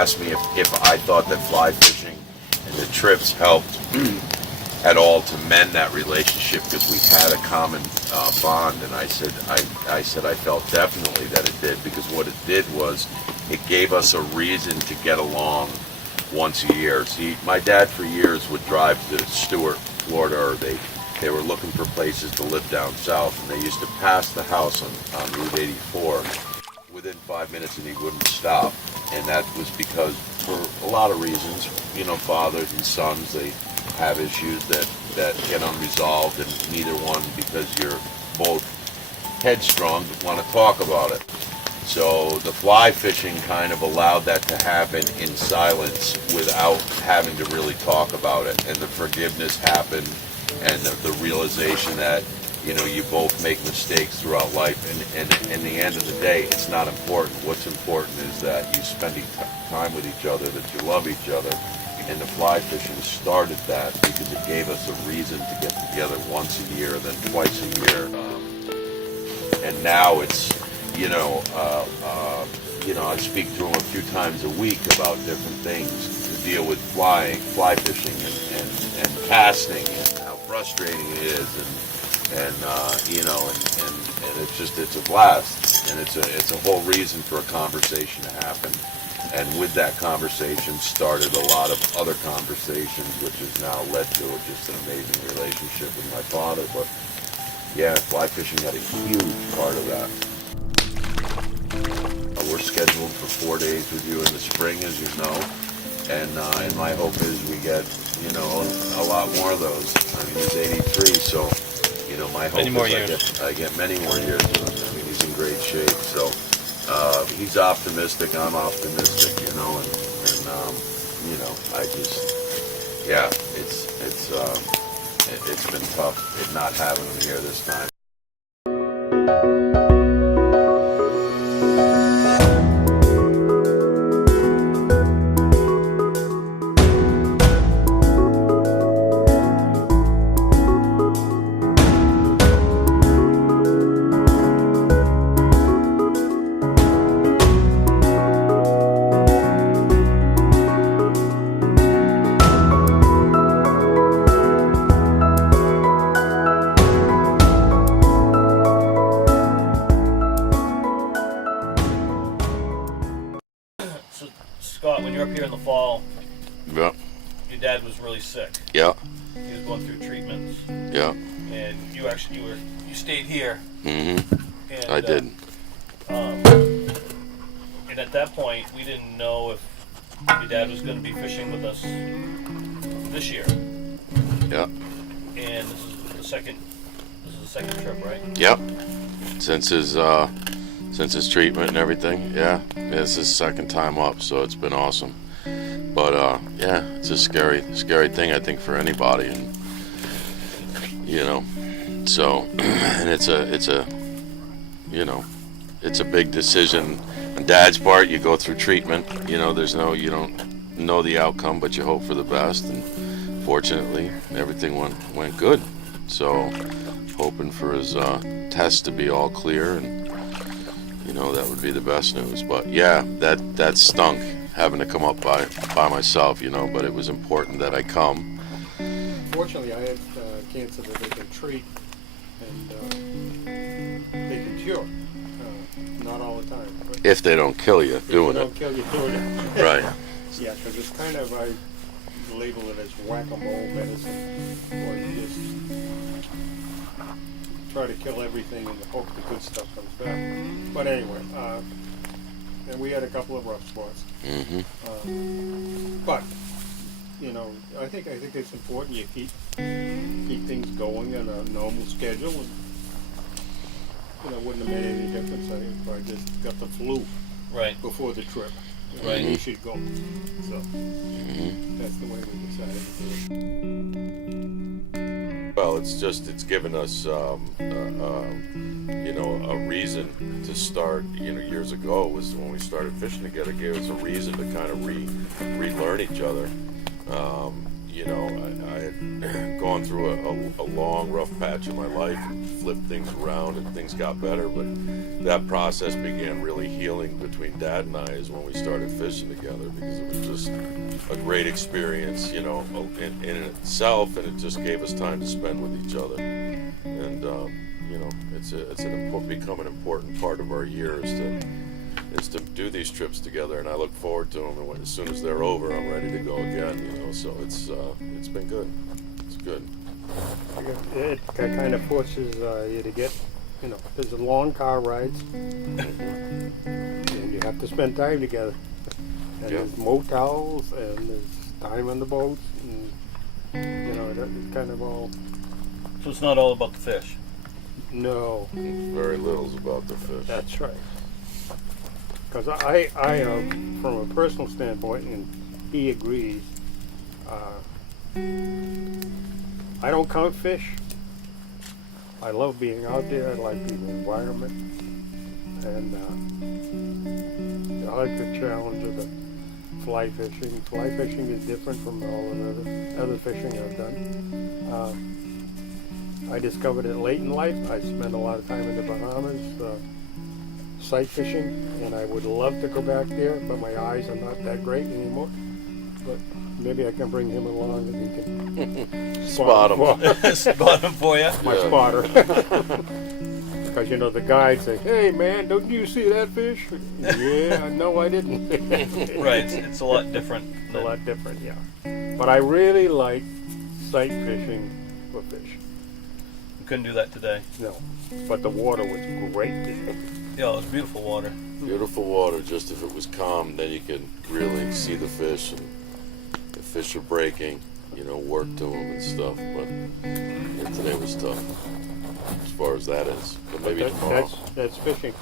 asked me if I thought that fly fishing and the trips helped at all to mend that relationship because we had a common bond, and I said I felt definitely that it did, because what it did was it gave us a reason to get along once a year. See, my dad for years would drive to Stewart, Florida, or they were looking for places to live down south, and they used to pass the house on Route 84 within 5 minutes, and he wouldn't stop. And that was because, for a lot of reasons, you know, fathers and sons, they have issues that get unresolved, and neither one, because you're both headstrong, want to talk about it. So the fly fishing kind of allowed that to happen in silence without having to really talk about it, and the forgiveness happened, and the realization that, you know, you both make mistakes throughout life, and in the end of the day, it's not important. What's important is that you spend time with each other, that you love each other, and the fly fishing started that because it gave us a reason to get together once a year, then twice a year, and now it's, you know, I speak to him a few times a week about different things to deal with fly fishing and casting, and how frustrating it is, and it's a blast, and it's a whole reason for a conversation to happen. And with that conversation started a lot of other conversations, which has now led to just an amazing relationship with my father. But yeah, fly fishing had a huge part of that. We're scheduled for 4 days with you in the spring, as you know, and my hope is we get, you know, a lot more of those. I mean, he's 83, so, you know, my hope is I get many more years with him. I mean, he's in great shape, so he's optimistic, I'm optimistic, you know, and you know, I just, yeah, it's been tough not having him here this time. Scott, when you're up here in the fall, yeah, your dad was really sick. Yeah. He was going through treatments. Yeah. And you stayed here. Mm-hmm. And, I did. And at that point, we didn't know if your dad was going to be fishing with us this year. Yeah. And this is the second trip, right? Yep. Since his treatment and everything, yeah, it's his second time up, so it's been awesome. But yeah, it's a scary thing, I think, for anybody, and you know, so and it's a you know, it's a big decision on Dad's part. You go through treatment, you know, you don't know the outcome, but you hope for the best, and fortunately, everything went good. So hoping for his test to be all clear, and you know, that would be the best news. But yeah, that stunk, having to come up by myself, you know, but it was important that I come. Fortunately, I had cancer that they can treat and they can cure. Not all the time. But if they don't kill you doing it. If they don't kill you doing it. Right. Yeah, because it's kind of, I label it as whack-a-mole medicine, or you just try to kill everything and hope the good stuff comes back. But anyway, and we had a couple of rough spots. Mm-hmm. But you know, I think it's important you keep things going on a normal schedule. And, you know, it wouldn't have made any difference. I think if I just got the flu before the trip, right, you should go. So that's the way we decided to do it. Well, it's given us, you know, a reason to start. You know, years ago was when we started fishing together. It gave us a reason to kind of relearn each other. you know, I had gone through a long, rough patch in my life and flipped things around, and things got better. But that process began really healing between Dad and I is when we started fishing together, because it was just a great experience, you know, in itself, and it just gave us time to spend with each other. And you know, become an important part of our year is to do these trips together, and I look forward to them. And as soon as they're over, I'm ready to go again. You know, so it's been good. It's good. It kind of forces you to get, you know, there's long car rides, and you have to spend time together. And there's motels, and there's time on the boats, and you know, it's kind of all. So it's not all about the fish. No, Very little's about the fish. that's right. Because I from a personal standpoint, and he agrees, I don't count fish. I love being out there. I like the environment, and I like the challenge of the fly fishing. Fly fishing is different from all the other fishing I've done. I discovered it late in life. I spent a lot of time in the Bahamas sight fishing, and I would love to go back there, but my eyes are not that great anymore. But maybe I can bring him along and he can Spot 'em. Spot them for you. my spotter. Because you know the guides say, "Hey man, don't you see that fish?" Yeah, no, I didn't. Right, it's a lot different. A lot different, yeah. But I really like sight fishing for fish. We couldn't do that today. No, but the water was great today. Yeah, it was beautiful water. Beautiful water. Just if it was calm, then you could really see the fish, and the fish are breaking, you know, work to them and stuff. But yeah, today was tough as far as that is. But maybe tomorrow. That's fishing.